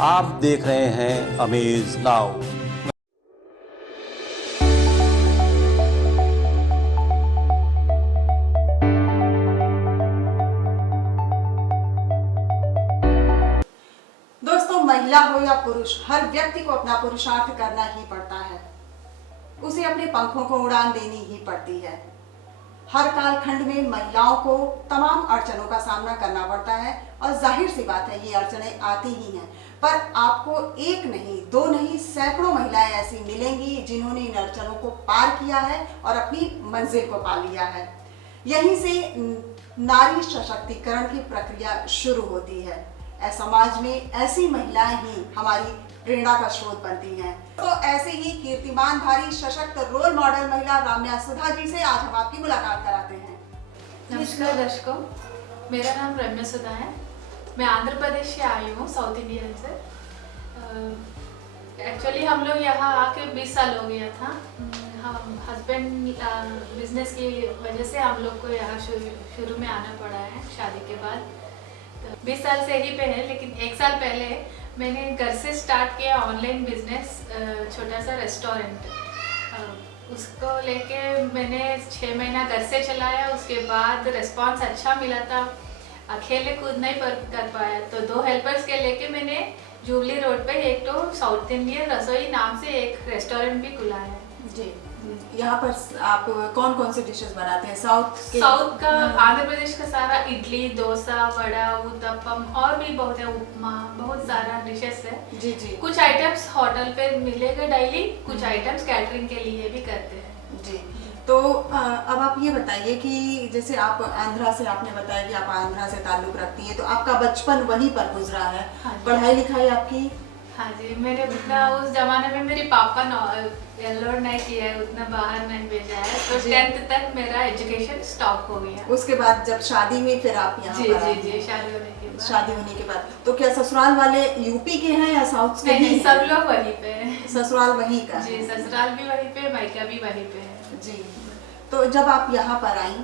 आप देख रहे हैं अमेज नाउ। दोस्तों, महिला हो या पुरुष, हर व्यक्ति को अपना पुरुषार्थ करना ही पड़ता है। उसे अपने पंखों को उड़ान देनी ही पड़ती है। हर कालखंड में महिलाओं को तमाम अड़चनों का सामना करना पड़ता है और जाहिर सी बात है, ये अड़चनें आती ही हैं। पर आपको एक नहीं, दो नहीं, सैकड़ों महिलाएं ऐसी मिलेंगी जिन्होंने इन अड़चनों को पार किया है और अपनी मंजिल को पा लिया है। यहीं से नारी सशक्तिकरण की प्रक्रिया शुरू होती है। समाज में ऐसी महिलाएं ही हमारी प्रेरणा का स्रोत बनती हैं। तो ऐसे ही कीर्तिमानधारी सशक्त रोल मॉडल महिला राम्या सुधा जी से आज हम आपकी मुलाकात कराते हैं। नमस्कार दर्शकों, मेरा नाम रम्या सुधा है। मैं आंध्र प्रदेश से आई हूँ, साउथ इंडियन से। एक्चुअली हम लोग यहाँ आके 20 साल हो गया था। हम हस्बैंड बिजनेस की वजह से हम लोग को यहाँ शुरू में आना पड़ा है शादी के बाद। तो 20 साल से ही पे है, लेकिन 1 साल पहले मैंने घर से स्टार्ट किया ऑनलाइन बिजनेस, छोटा सा रेस्टोरेंट। उसको लेके मैंने 6 महीना घर से चलाया। उसके बाद रिस्पांस अच्छा मिला था। अकेले खुद नहीं कर पाया, तो 2 हेल्पर्स के लेके मैंने जुबली रोड पे एक तो साउथ इंडियन रसोई नाम से एक रेस्टोरेंट भी खुला है। जी, यहाँ पर आप कौन कौन से डिशेस बनाते हैं? साउथ का, आंध्र प्रदेश का सारा इडली, डोसा, वड़ा, उत्तपम और भी बहुत है, उपमा, बहुत सारा डिशेस है। जी जी। कुछ आइटम्स होटल पे मिलेगा डेली, कुछ आइटम्स कैटरिंग के लिए भी करते हैं। जी, तो अब आप ये बताइए कि जैसे आप आंध्रा से, आपने बताया कि आप आंध्रा से ताल्लुक रखती हैं, तो आपका बचपन वहीं पर गुजरा है। हाँ, पढ़ाई लिखाई आपकी? हाँ जी, मेरे उतना उस जमाने में मेरे पापा एलोर नहीं किया है, उतना बाहर नहीं भेजा है, तो 10th तक मेरा एजुकेशन स्टॉप हो गया। उसके बाद जब शादी हुई फिर आप यहाँ जी पर आई? जी, शादी होने के बाद। शादी होने के बाद तो क्या ससुराल वाले यूपी के हैं या साउथ के? नहीं, सब लोग वहीं पे हैं। ससुराल वहीं का जी, ससुराल भी वहीं पे, मायका भी वहीं पे है। जी। तो जब आप यहाँ पर आई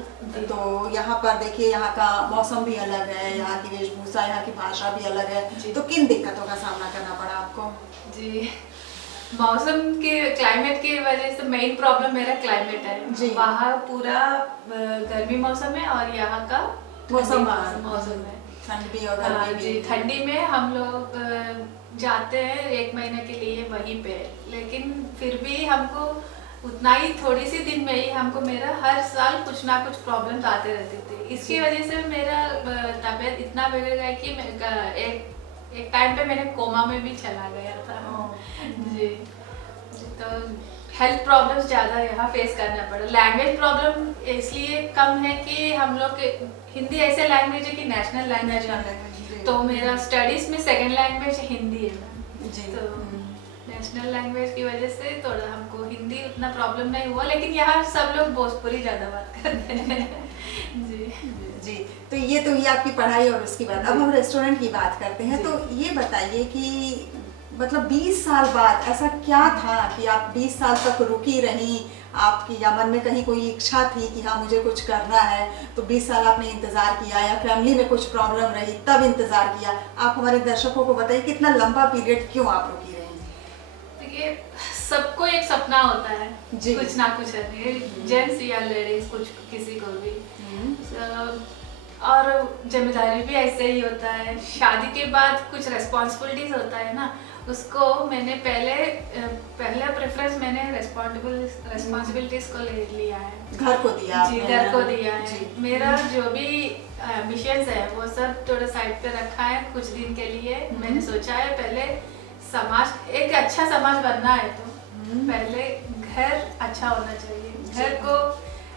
तो यहाँ पर देखिए, यहाँ का मौसम भी अलग है, यहाँ की वेशभूषा, यहाँ की भाषा भी अलग है, तो किन दिक्कतों का सामना करना पड़ा आपको? जी, मौसम के, क्लाइमेट की वजह से मेन प्रॉब्लम मेरा क्लाइमेट है। वहाँ पूरा गर्मी मौसम है और यहाँ का मौसम है ठंडी और गर्मी। जी, ठंडी में हम लोग जाते हैं 1 महीने के लिए वहीं पे, लेकिन फिर भी हमको उतना ही थोड़ी सी दिन में ही हमको मेरा हर साल कुछ ना कुछ प्रॉब्लम्स आते रहते थे। इसकी वजह से मेरा तबीयत इतना बिगड़ गया कि एक टाइम पे मैंने कोमा में भी चला गया था। जी, तो हेल्थ प्रॉब्लम्स ज़्यादा यहाँ फेस करना पड़ा। लैंग्वेज प्रॉब्लम इसलिए कम है कि हम लोग के हिंदी ऐसे लैंग्वेज है कि नेशनल लैंग्वेज है, तो मेरा स्टडीज़ में 2nd लैंग्वेज हिंदी है। जी, तो नेशनल लैंग्वेज की वजह से थोड़ा हमको हिंदी उतना प्रॉब्लम नहीं हुआ, लेकिन यहाँ सब लोग भोजपुरी ज़्यादा बात करते हैं। जी जी, तो ये तो ही आपकी पढ़ाई और उसकी बात। अब हम रेस्टोरेंट की बात करते हैं। तो ये बताइए कि मतलब 20 साल बाद ऐसा क्या था कि आप 20 साल तक रुकी रही? आपकी या मन में कहीं कोई इच्छा थी कि हाँ मुझे कुछ करना है, तो 20 साल आपने इंतज़ार किया, या फैमिली में कुछ प्रॉब्लम रही तब इंतज़ार किया? आप हमारे दर्शकों को बताइए कितना लंबा पीरियड क्यों आप रुकी रही? देखिए, सबको एक सपना होता है, कुछ ना कुछ है, जेंट्स या लेडीज, कुछ किसी को भी। और जिम्मेदारी भी ऐसे ही होता है। शादी के बाद कुछ रिस्पॉन्सिबिलिटीज होता है ना, उसको मैंने पहले प्रेफरेंस मैंने रिस्पॉन्सिबिलिटीज को ले लिया है। घर को दिया? जी, घर को दिया है। मेरा जो भी एम्बिशंस है वो सब थोड़ा साइड पे रखा है कुछ दिन के लिए। मैंने सोचा है पहले एक अच्छा समाज बनना है तो पहले घर अच्छा होना चाहिए। घर को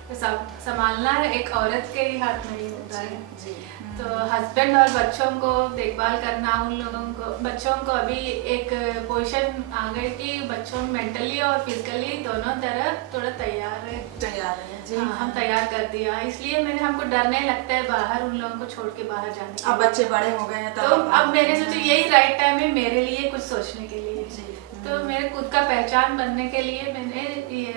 संभालना है एक औरत के ही हाथ में ही होता है। जी। तो हस्बैंड और बच्चों को देखभाल करना, उन लोगों को, बच्चों को अभी एक पोजीशन आ गई कि बच्चों मेंटली और फिजिकली दोनों तरह थोड़ा तैयार है। जी। हाँ, हम तैयार कर दिया, इसलिए हमको डर नहीं लगता है बाहर उन लोगों को छोड़ के बाहर जाने के। अब बच्चे बड़े हो गए हैं तो अब मैंने सोचा यही राइट टाइम है मेरे लिए कुछ सोचने के लिए। जी तो मेरे खुद का पहचान बनने के लिए मैंने ये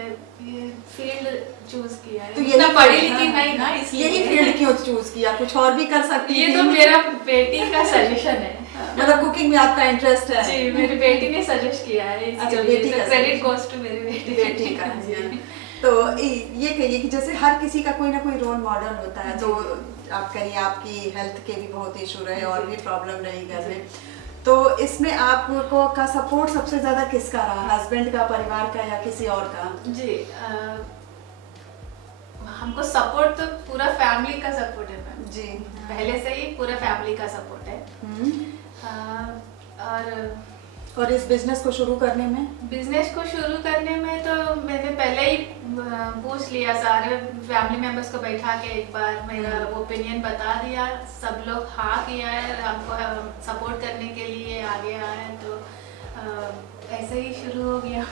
फील्ड चूज किया है। तो इतना यही पढ़ी लिखी नहीं ना, इसलिए यही फील्ड क्यों चूज किया? कुछ और भी कर सकती ये थी। तो मेरा बेटी का सजेशन है। मतलब कुकिंग में आपका इंटरेस्ट है? जी, मेरी बेटी ने सजेस्ट किया है। अच्छा, बेटी का क्रेडिट गोस टू मेरी बेटी का। तो ये कहिए कि जैसे हर किसी का कोई ना कोई रोल मॉडल होता है, तो आप करिए आपकी हेल्थ के भी बहुत इशू रहे और भी प्रॉब्लम रही घर में, तो इसमें आपको का सपोर्ट सबसे ज्यादा किसका रहा? हस्बैंड का, परिवार का, या किसी और का? जी, हमको सपोर्ट तो पूरा फैमिली का सपोर्ट है मैम जी। पहले से ही पूरा फैमिली का सपोर्ट है। और इस बिजनेस को शुरू करने में तो मैंने पहले ही पूछ लिया, सारे फैमिली मेंबर्स को बैठा के एक बार मेरा ओपिनियन बता दिया। सब लोग हाँ किया है, हमको सपोर्ट करने के लिए आगे आए, तो ऐसे ही शुरू हो गया।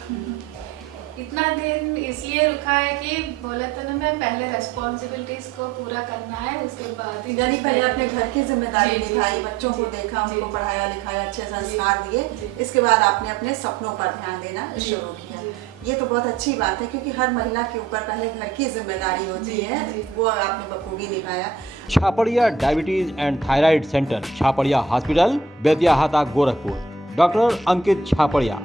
इतना दिन इसलिए रुका है कि बोला था ना मैं, पहले रेस्पॉन्सिबिलिटीज को पूरा करना है, उसके बाद यानी पहले अपने घर की जिम्मेदारी निभाई, बच्चों को देखा, उनको पढ़ाया लिखाया, अच्छे संस्कार दिए, इसके बाद आपने अपने सपनों पर ध्यान देना शुरू किया। ये तो बहुत अच्छी बात है, क्योंकि हर महिला के ऊपर पहले घर की जिम्मेदारी होती है, वो आपने बखूबी निभाया। Chhapadia diabetes and thyroid centre, Chhapadia hospital, Betiahata, Gorakhpur. Doctor Ankit Chhapadia,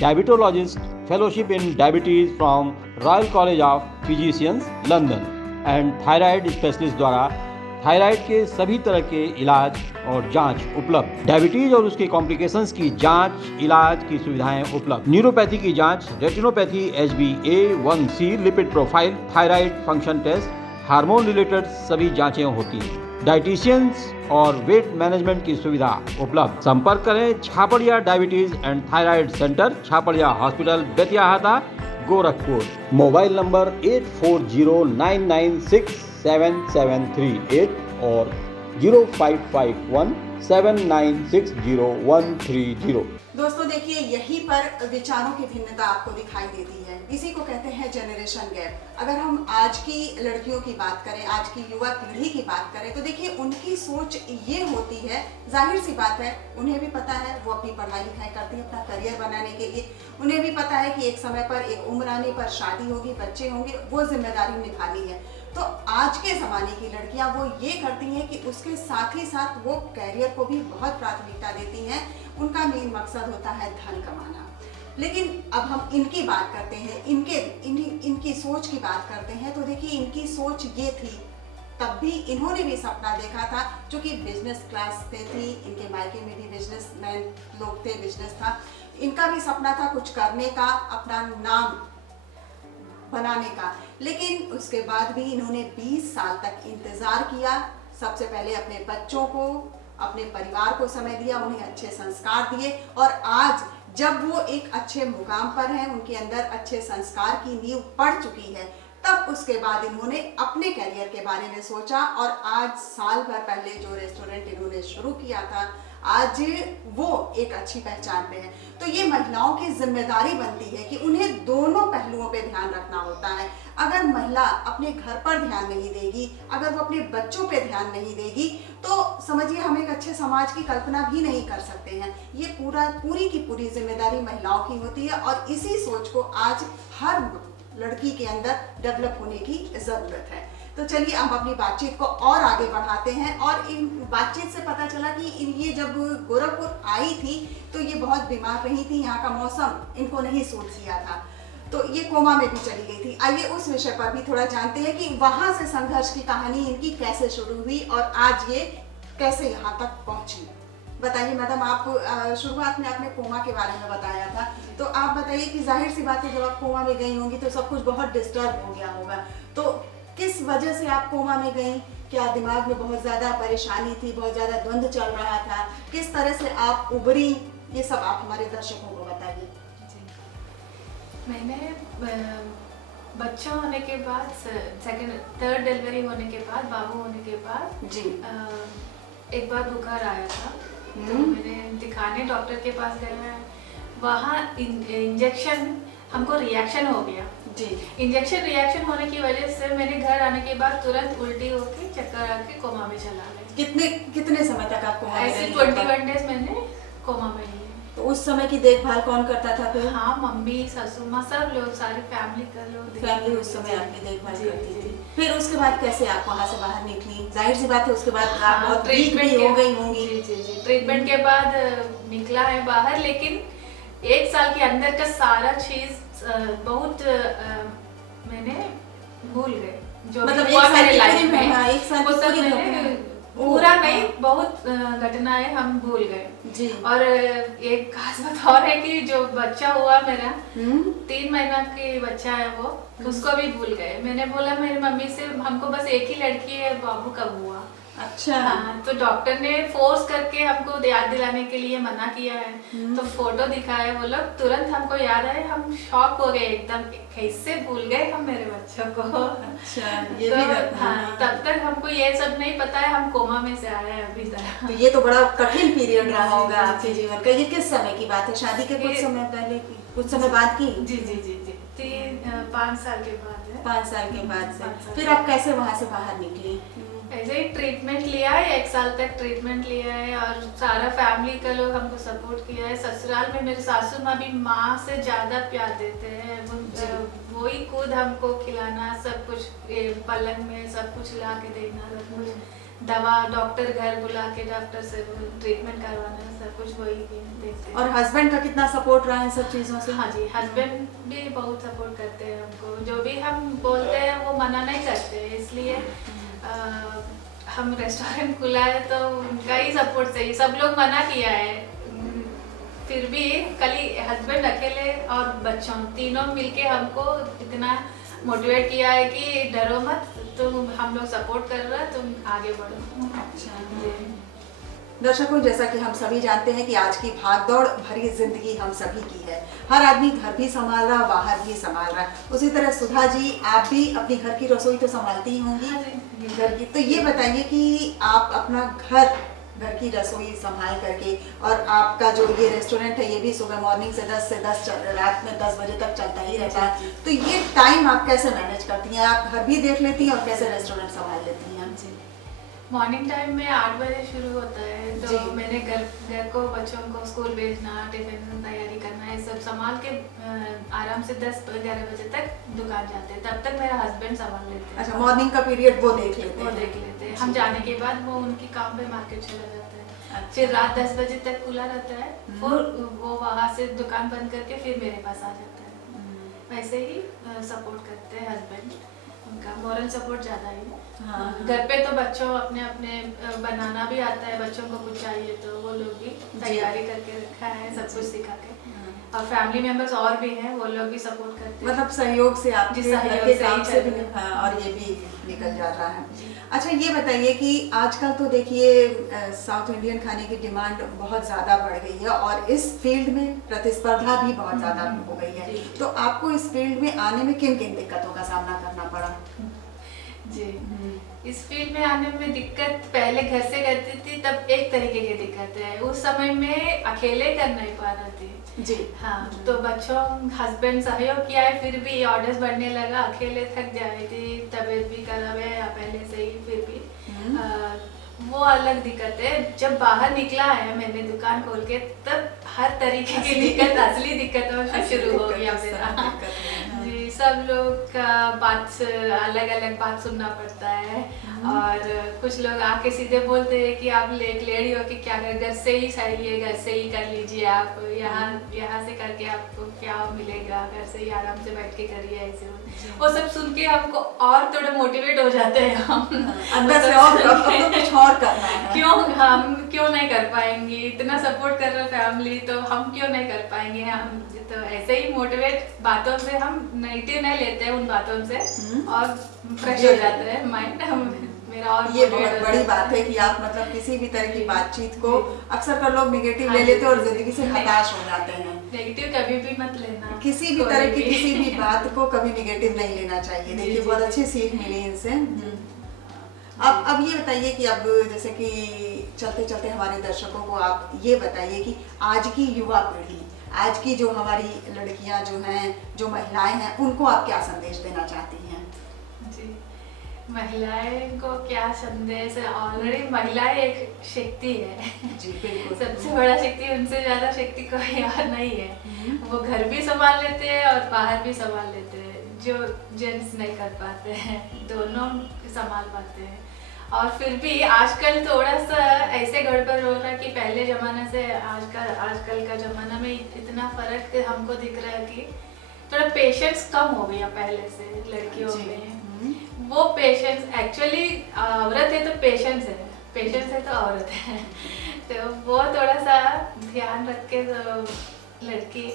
diabetologist, fellowship in diabetes from Royal College of Physicians, London, and thyroid specialist द्वारा थायराइड के सभी तरह के इलाज और जांच उपलब्ध। डायबिटीज और उसके कॉम्प्लिकेशंस की जांच, इलाज की सुविधाएं उपलब्ध। न्यूरोपैथी की जांच, retinopathy, HbA1c lipid profile, thyroid function test, hormone related सभी जांचें होती हैं। डाइटिशियंस और वेट मैनेजमेंट की सुविधा उपलब्ध। संपर्क करें Chhapadia diabetes and thyroid centre, Chhapadia hospital, Betiahata, Gorakhpur. Mobile number 8409967738 और 0551796013 दोस्तों देखिए, यहीं पर विचारों की भिन्नता आपको दिखाई देती है। इसी को कहते हैं जनरेशन गैप। अगर हम आज की लड़कियों की बात करें, आज की युवा पीढ़ी की बात करें, तो देखिए उनकी सोच ये होती है, जाहिर सी बात है, उन्हें भी पता है वो अपनी पढ़ाई लिखाई करती है अपना करियर बनाने के लिए। उन्हें भी पता है कि एक समय पर, एक उम्र आने पर शादी होगी, बच्चे होंगे, वो जिम्मेदारी निभानी है। तो आज के ज़माने की लड़कियां वो ये करती हैं कि उसके साथ ही साथ वो करियर को भी बहुत प्राथमिकता देती हैं। उनका मेन मकसद होता है धन कमाना। लेकिन अब हम इनकी बात करते हैं, इनकी सोच की बात करते हैं, तो देखिए इनकी सोच ये थी, तब भी इन्होंने भी सपना देखा था, जो कि बिजनेस क्लास से थी, इनके मायके में भी बिजनेसमैन लोग थे, बिजनेस था, इनका भी सपना था कुछ करने का, अपना नाम बनाने का। लेकिन उसके बाद भी इन्होंने 20 साल तक इंतजार किया। सबसे पहले अपने बच्चों को, अपने परिवार को समय दिया, उन्हें अच्छे संस्कार दिए, और आज जब वो एक अच्छे मुकाम पर हैं, उनके अंदर अच्छे संस्कार की नींव पड़ चुकी है, तब उसके बाद इन्होंने अपने करियर के बारे में सोचा, और आज साल भर पहले जो रेस्टोरेंट इन्होंने शुरू किया था, आज वो एक अच्छी पहचान में है। तो ये महिलाओं की जिम्मेदारी बनती है कि उन्हें दोनों पहलुओं पे ध्यान रखना होता है। अगर महिला अपने घर पर ध्यान नहीं देगी, अगर वो अपने बच्चों पे ध्यान नहीं देगी, तो समझिए हम एक अच्छे समाज की कल्पना भी नहीं कर सकते हैं। ये पूरी की पूरी जिम्मेदारी महिलाओं की होती है, और इसी सोच को आज हर लड़की के अंदर डेवलप होने की जरूरत है। तो चलिए हम अपनी बातचीत को और आगे बढ़ाते हैं। और इन बातचीत से पता चला कि ये जब गोरखपुर आई थी तो ये बहुत बीमार रही थी, यहाँ का मौसम इनको नहीं सूट किया था, तो ये कोमा में भी चली गई थी। आइए उस विषय पर भी थोड़ा जानते हैं कि वहाँ से संघर्ष की कहानी इनकी कैसे शुरू हुई और आज ये कैसे यहाँ तक पहुँची। बताइए मैडम, आप शुरुआत में आपने कोमा के बारे में बताया था, तो आप बताइए कि जाहिर सी बात है जब आप कोमा में गई होंगी तो सब कुछ बहुत डिस्टर्ब हो गया होगा, तो किस वजह से आप कोमा में गई? क्या दिमाग में बहुत ज़्यादा परेशानी थी, बहुत ज़्यादा द्वंद्व चल रहा था, किस तरह से आप उभरी, ये सब आप हमारे दर्शकों को बताइए। मैंने बच्चा होने के बाद, थर्ड डिलीवरी होने के बाद, बाबू होने के बाद जी एक बार बुखार आया था, तो मैंने दिखाने डॉक्टर के पास गए, वहाँ इंजेक्शन हमको रिएक्शन हो गया जी। इंजेक्शन रिएक्शन होने की वजह से मैंने घर आने के बाद तुरंत उल्टी होके चक्कर आके कोमा में चला गया। कितने समय तक आप कोमा में रही? ऐसे 21 डेज मैंने कोमा में रही। तो उस समय की देखभाल कौन करता था फिर? हाँ, मम्मी, ससुर माँ, सब लोग, सारी फैमिली का लोग। फैमिली उस समय आपकी देखभाल जी, करती जी। थी। फिर उसके बाद कैसे आप वहाँ से बाहर निकली? जाहिर सी बात है उसके बाद आप हाँ, बहुत वीक ट्रीटमेंट भी हो गई होंगी। जी जी जी, ट्रीटमेंट के बाद निकला है बाहर, लेकिन 1 साल के अंदर का सारा चीज बहुत मैंने भूल गए जो मतलब भी एक हुआ साल मेरे की लाइफ पूरी में। हाँ, एक साल वो की सब पूरी मैंने घटना। पूरा ओह, नहीं, हाँ। बहुत घटनाएं हम भूल गए। जी। और एक खास बात और है कि जो बच्चा हुआ मेरा, हम्म। 3 महीना की बच्चा है वो, उसको भी भूल गए। मैंने बोला मेरी मम्मी से, हमको बस एक ही लड़की है, बाबू कब हुआ? अच्छा। हाँ, तो डॉक्टर ने फोर्स करके हमको याद दिलाने के लिए मना किया है। तो फोटो दिखाए वो लोग, तुरंत हमको याद आए, हम शॉक हो गए एकदम, कैसे भूल गए हम मेरे बच्चों को। अच्छा, ये तो भी घटना। हाँ, तब तक हमको ये सब नहीं पता है, हम कोमा में से आए हैं अभी तक। तो ये तो बड़ा कठिन पीरियड रहा जी, होगा जी, आपके जी। जीवन का। ये किस समय की बात है? शादी के कुछ ये- समय पहले की, कुछ समय बाद की? जी जी जी जी, 5 साल के बाद है। 5 साल के बाद से 5 साल फिर के आप कैसे वहाँ से बाहर निकली? ऐसे ही ट्रीटमेंट लिया है, 1 साल तक ट्रीटमेंट लिया है, और सारा फैमिली का लोग हमको सपोर्ट किया है। ससुराल में मेरे सासू माँ भी माँ से ज्यादा प्यार देते हैं। वो ही खुद हमको खिलाना, सब कुछ पलंग में सब कुछ ला के देना, सब कुछ दवा, डॉक्टर घर बुला के डॉक्टर से ट्रीटमेंट करवाना, सब कुछ वही देखते हैं। और हस्बैंड का कितना सपोर्ट रहा इन सब चीजों से? हाँ जी, हस्बैंड भी बहुत सपोर्ट करते हैं हमको, जो भी हम बोलते हैं वो मना नहीं करते, इसलिए हम रेस्टोरेंट खुला है तो उनका ही सपोर्ट चाहिए। सब लोग मना किया है, फिर भी कल हस्बैंड अकेले और बच्चों तीनों मिलके हमको इतना मोटिवेट किया है कि डरो मत, तुम हम लोग सपोर्ट कर रहे हैं, तुम आगे बढ़ो। अच्छा। दर्शकों, जैसा कि हम सभी जानते हैं कि आज की भागदौड़ भरी जिंदगी हम सभी की है। हर आदमी घर भी संभाल रहा, बाहर भी संभाल रहा। उसी तरह सुधा जी, आप भी अपनी घर की रसोई तो संभालती ही होंगी घर की। तो ये बताइए कि आप अपना घर की रसोई संभाल करके, और आपका जो ये रेस्टोरेंट है ये भी सुबह मॉर्निंग से 10 से 10 रात में 10 बजे तक चलता ही रहता है, तो ये टाइम आप कैसे मैनेज करती हैं? आप घर भी देख लेती हैं और कैसे रेस्टोरेंट संभाल लेती हैं? जी, मॉर्निंग टाइम में 8 बजे शुरू होता है, तो मैंने घर को, बच्चों को स्कूल भेजना, टिफिन तैयारी करना, है सब संभाल के आराम से 10-11 बजे तक दुकान जाते हैं। तब तक मेरा हस्बैंड संभाल लेते हैं। अच्छा, मॉर्निंग का पीरियड वो देख लेते वो हैं? देख लेते हैं। हम जाने के बाद वो उनकी काम पे मार्केट चला जाता है। अच्छा। फिर रात 10 बजे तक खुला रहता है, फिर वो वहाँ से दुकान बंद करके फिर मेरे पास आ जाता है। वैसे ही सपोर्ट करते हैं हस्बैंड, उनका मॉरल सपोर्ट ज़्यादा ही। हाँ। घर पे तो बच्चों अपने अपने बनाना भी आता है, बच्चों को कुछ चाहिए तो वो लोग भी तैयारी करके रखा है, सब कुछ सिखा के। और फैमिली मेंबर्स और भी हैं, वो लोग भी सपोर्ट करते हैं। मतलब सहयोग से आप जी, घर सहयोग के से काम ही से चल भी रहा है। और ये भी निकल जा रहा है। अच्छा, ये बताइए कि आजकल तो देखिए साउथ इंडियन खाने की डिमांड बहुत ज़्यादा बढ़ गई है और इस फील्ड में प्रतिस्पर्धा भी बहुत ज़्यादा हो गई है, तो आपको इस फील्ड में आने में किन किन दिक्कतों का सामना करना पड़ा? जी, इस फील्ड में आने में दिक्कत पहले घर से करती थी, तब एक तरीके की दिक्कत है, उस समय में अकेले कर नहीं पा रही थी। जी हाँ, तो बच्चों, हस्बैंड सहयोग किया है, फिर भी ऑर्डर्स बढ़ने लगा, अकेले थक जा रही थी, तबीयत भी खराब है या पहले से ही, फिर भी वो अलग दिक्कत है। जब बाहर निकला है मैंने दुकान खोल के, तब हर तरीके की दिक्कत, असली दिक्कतों से शुरू हो गया मेरा। जी, सब लोग का बात अलग अलग बात सुनना पड़ता है, और कुछ लोग आके सीधे बोलते हैं कि आप एक लेडी हो कि क्या कर, घर से ही सही है, घर से ही कर लीजिए, आप यहाँ से करके आपको क्या मिलेगा, घर से ही आराम से बैठ के करिए, ऐसे वो सब सुन के हमको और थोड़ा मोटिवेट हो जाते हैं हम अंदर से, और अब तो कुछ और करना है। हम क्यों नहीं कर पाएंगे, इतना सपोर्ट कर रहा फैमिली, तो हम क्यों नहीं कर पाएंगे। हम तो ऐसे ही मोटिवेट, बातों से हम नेगेटिव नहीं लेते हैं, उन बातों से और फ्रेश हो जाता है माइंड मेरा। और ये बहुत बड़ी बात है कि आप मतलब किसी भी तरह की बातचीत को, अक्सर कर लोग निगेटिव ले लेते हैं और जिंदगी से हताश हो जाते हैं। नेगेटिव कभी भी मत लेना, किसी भी तरह की किसी भी बात को कभी निगेटिव नहीं लेना चाहिए। देखिए, बहुत अच्छी सीख मिली इनसे। अब ये बताइए कि अब जैसे कि चलते चलते हमारे दर्शकों को आप ये बताइए कि आज की युवा पीढ़ी, आज की जो हमारी लड़कियां जो हैं, जो महिलाएं हैं, उनको आप क्या संदेश देना चाहती हैं? जी, महिलाएं को क्या संदेश है, ऑलरेडी महिलाएं एक शक्ति है। जी बिल्कुल। सबसे बड़ा शक्ति, उनसे ज्यादा शक्ति कोई और नहीं है। वो घर भी संभाल लेते हैं और बाहर भी संभाल लेते हैं, जो जेंट्स नहीं कर पाते हैं, दोनों संभाल पाते हैं। और फिर भी आजकल थोड़ा सा ऐसे गड़बड़ हो रहा है कि पहले जमाने से आजकल का जमाना में इतना फर्क हमको दिख रहा है कि थोड़ा पेशेंस कम हो गया पहले से लड़कियों में। वो पेशेंस एक्चुअली औरत है तो पेशेंस है तो औरत है। तो वो थोड़ा सा ध्यान रख के तो लड़की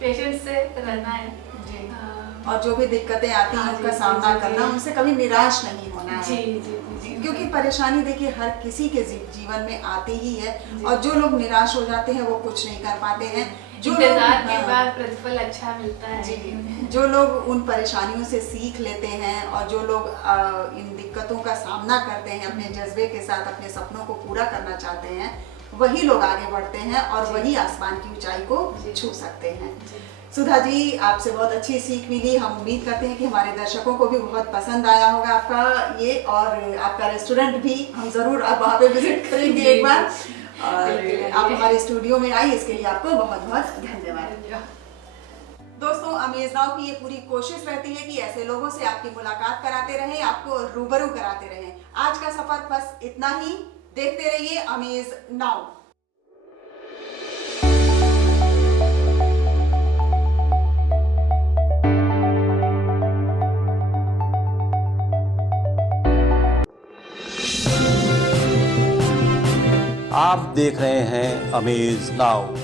पेशेंस से रहना है। जी। और जो भी दिक्कतें आती हैं उनका सामना करना, उनसे कभी निराश नहीं होना है। जी। क्योंकि परेशानी देखिए हर किसी के जीवन में आती ही है, और जो लोग निराश हो जाते हैं वो कुछ नहीं कर पाते हैं। जो इंतजार के बाद प्रतिफल अच्छा मिलता है। जी, जो लोग उन परेशानियों से सीख लेते हैं और जो लोग इन दिक्कतों का सामना करते हैं, अपने जज्बे के साथ अपने सपनों को पूरा करना चाहते हैं, वही लोग आगे बढ़ते हैं और वही आसमान की ऊंचाई को छू सकते हैं। सुधा जी, आपसे बहुत अच्छी सीख मिली। हम उम्मीद करते हैं कि हमारे दर्शकों को भी बहुत पसंद आया होगा आपका ये, और आपका रेस्टोरेंट भी हम जरूर अब वहाँ पे विजिट करेंगे एक बार। और आप हमारे स्टूडियो में आई, इसके लिए आपको बहुत बहुत धन्यवाद। दोस्तों, अमेज नाउ की ये पूरी कोशिश रहती है कि ऐसे लोगों से आपकी मुलाकात कराते रहें, आपको रूबरू कराते रहें। आज का सफर बस इतना ही। देखते रहिए अमेज नाउ। आप देख रहे हैं अमेज नाउ।